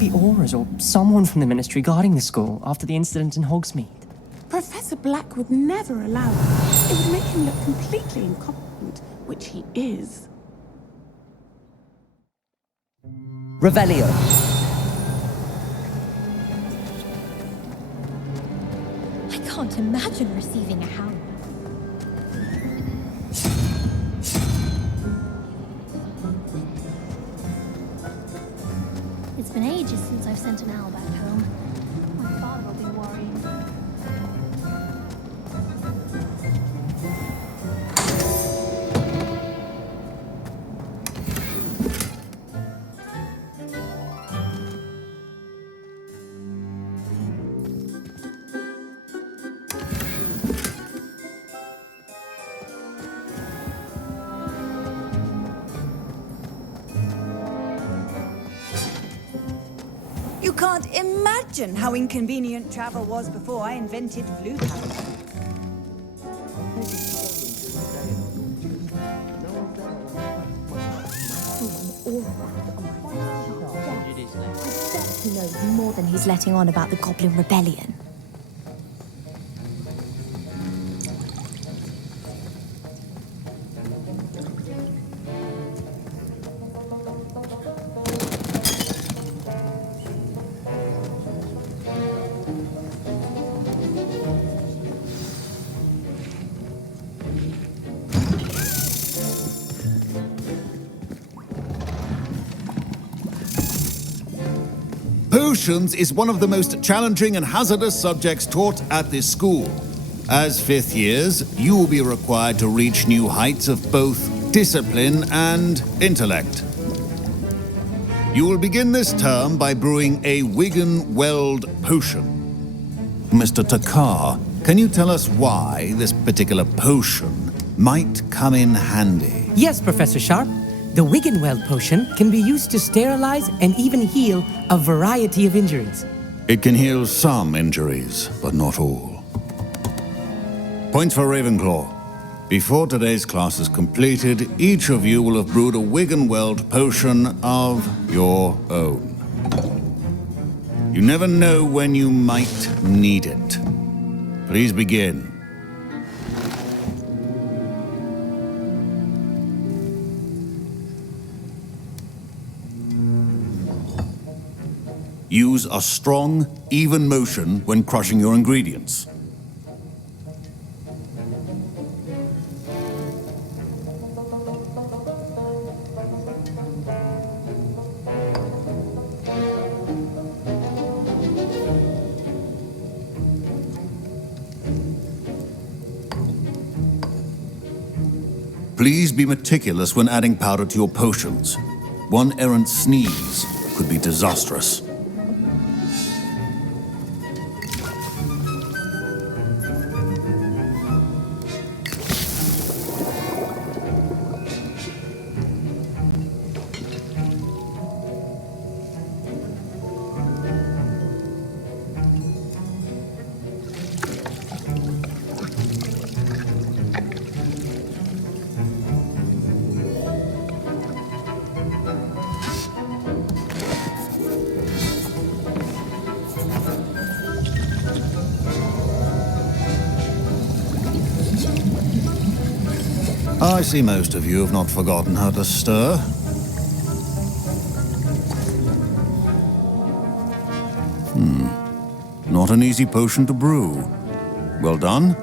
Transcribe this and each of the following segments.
be Aura's or someone from the Ministry guarding the school after the incident in Hogsmeade. Professor Black would never allow it. It would make him look completely incompetent, which he is. Revelio. I can't imagine receiving a hound. It's been ages since I've sent an owl back home. My father will be worrying. You can't imagine how inconvenient travel was before I invented flu tablets. He knows more than he's letting on about the Goblin Rebellion. Potions is one of the most challenging and hazardous subjects taught at this school. As fifth years, you will be required to reach new heights of both discipline and intellect. You will begin this term by brewing a Wigan-Weld potion. Mr. Takar, can you tell us why this particular potion might come in handy? Yes, Professor Sharp. The Wigan-Weld potion can be used to sterilize and even heal a variety of injuries. It can heal some injuries, but not all. Points for Ravenclaw. Before today's class is completed, each of you will have brewed a Wigan-Weld potion of your own. You never know when you might need it. Please begin. Use a strong, even motion when crushing your ingredients. Please be meticulous when adding powder to your potions. One errant sneeze could be disastrous. I see most of you have not forgotten how to stir. Not an easy potion to brew. Well done.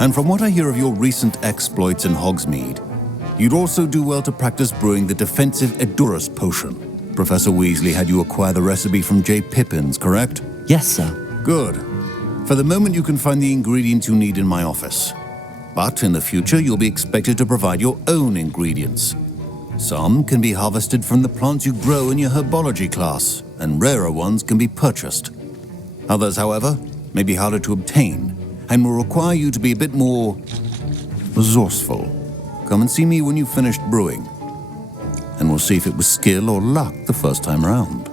And from what I hear of your recent exploits in Hogsmeade, you'd also do well to practice brewing the defensive Edurus potion. Professor Weasley had you acquire the recipe from J. Pippins, correct? Yes, sir. Good. For the moment, you can find the ingredients you need in my office. But in the future, you'll be expected to provide your own ingredients. Some can be harvested from the plants you grow in your herbology class, and rarer ones can be purchased. Others, however, may be harder to obtain, and will require you to be a bit more resourceful. Come and see me when you've finished brewing, and we'll see if it was skill or luck the first time around.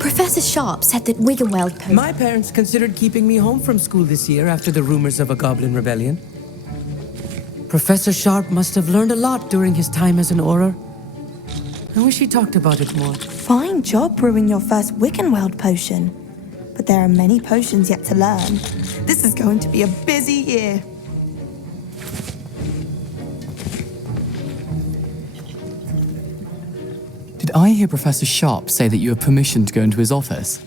Professor Sharp said that Wiggenweld potion... My parents considered keeping me home from school this year after the rumors of a goblin rebellion. Professor Sharp must have learned a lot during his time as an Auror. I wish he talked about it more. Fine job brewing your first Wiggenweld potion. But there are many potions yet to learn. This is going to be a busy year. Did I hear Professor Sharp say that you have permission to go into his office?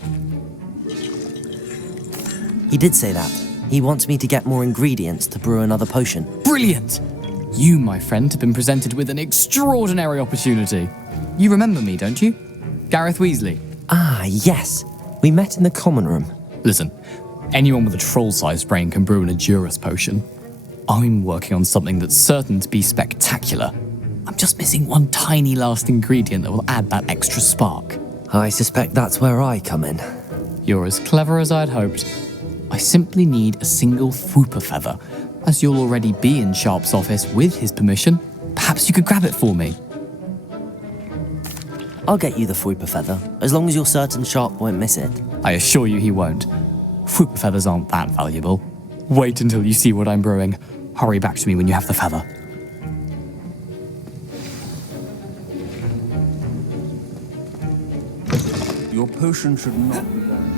He did say that. He wants me to get more ingredients to brew another potion. Brilliant! You, my friend, have been presented with an extraordinary opportunity. You remember me, don't you? Gareth Weasley. Ah, yes. We met in the common room. Listen, anyone with a troll-sized brain can brew an Adurus potion. I'm working on something that's certain to be spectacular. I'm just missing one tiny last ingredient that will add that extra spark. I suspect that's where I come in. You're as clever as I'd hoped. I simply need a single Fwooper feather. As you'll already be in Sharp's office with his permission, perhaps you could grab it for me. I'll get you the Fwooper feather, as long as you're certain Sharp won't miss it. I assure you he won't. Fwooper feathers aren't that valuable. Wait until you see what I'm brewing. Hurry back to me when you have the feather. Your potion should not be done.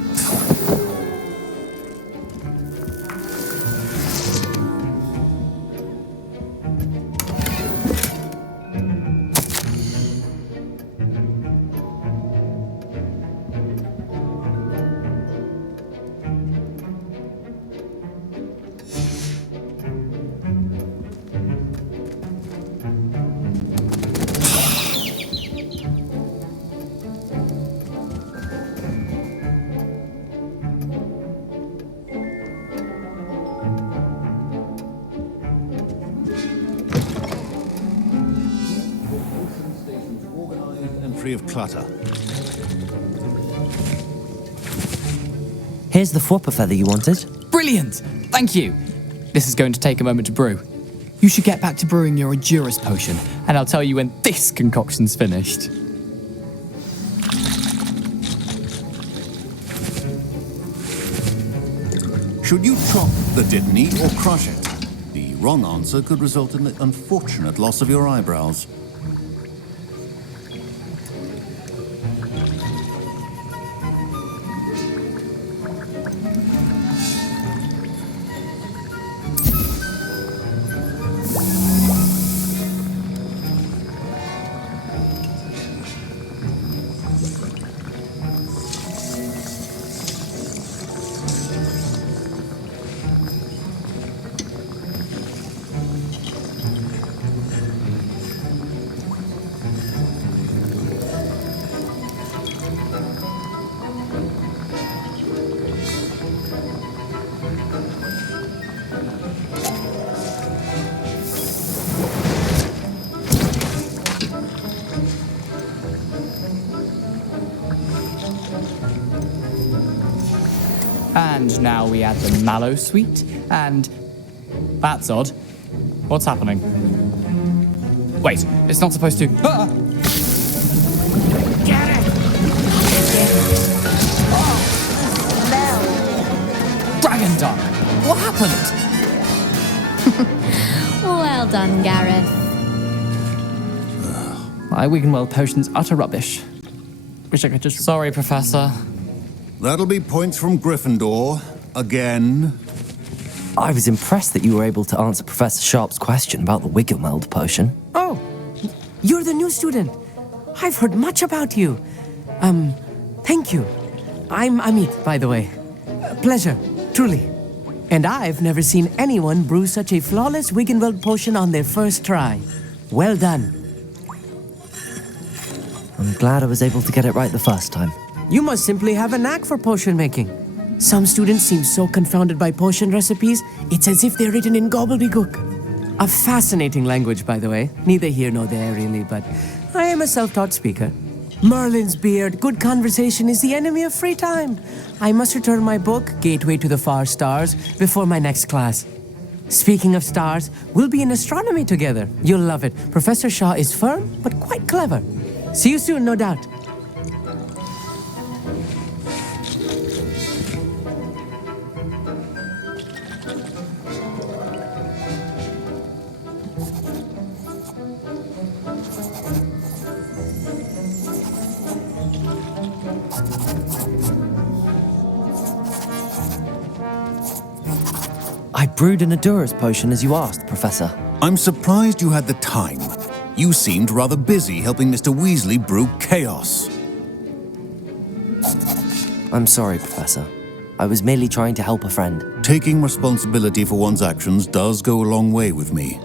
Free of clutter. Here's the Fwooper feather you wanted. Brilliant! Thank you! This is going to take a moment to brew. You should get back to brewing your Adurus potion, and I'll tell you when this concoction's finished. Should you chop the Dittany or crush it? The wrong answer could result in the unfortunate loss of your eyebrows. And now we add the mallow sweet, and... That's odd. What's happening? Wait, it's not supposed to... Ah! Get it! Dragon Duck! What happened? Well done, Gareth. My Wiggenweld potion's utter rubbish. Wish I could just... Sorry, Professor. That'll be points from Gryffindor. Again. I was impressed that you were able to answer Professor Sharp's question about the Wiggenweld potion. Oh, you're the new student. I've heard much about you. Thank you. I'm Amit, by the way. Pleasure, truly. And I've never seen anyone brew such a flawless Wiggenweld potion on their first try. Well done. I'm glad I was able to get it right the first time. You must simply have a knack for potion making. Some students seem so confounded by potion recipes, it's as if they're written in gobbledygook. A fascinating language, by the way. Neither here nor there, really, but I am a self-taught speaker. Merlin's beard, good conversation is the enemy of free time. I must return my book, Gateway to the Far Stars, before my next class. Speaking of stars, we'll be in astronomy together. You'll love it. Professor Shaw is firm, but quite clever. See you soon, no doubt. I brewed an Adurus potion as you asked, Professor. I'm surprised you had the time. You seemed rather busy helping Mr. Weasley brew chaos. I'm sorry, Professor. I was merely trying to help a friend. Taking responsibility for one's actions does go a long way with me.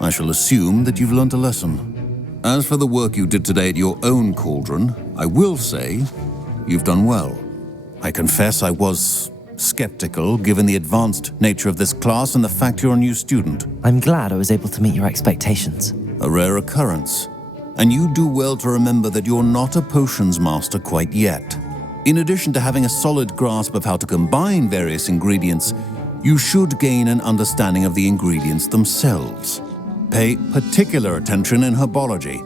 I shall assume that you've learnt a lesson. As for the work you did today at your own cauldron, I will say you've done well. I confess I was skeptical given the advanced nature of this class and the fact you're a new student. I'm glad I was able to meet your expectations. A rare occurrence. And you do well to remember that you're not a potions master quite yet. In addition to having a solid grasp of how to combine various ingredients, you should gain an understanding of the ingredients themselves. Pay particular attention in herbology.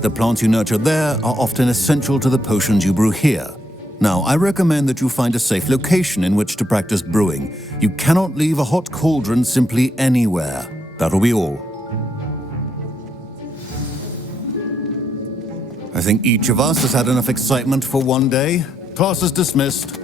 The plants you nurture there are often essential to the potions you brew here. Now, I recommend that you find a safe location in which to practice brewing. You cannot leave a hot cauldron simply anywhere. That'll be all. I think each of us has had enough excitement for one day. Class is dismissed.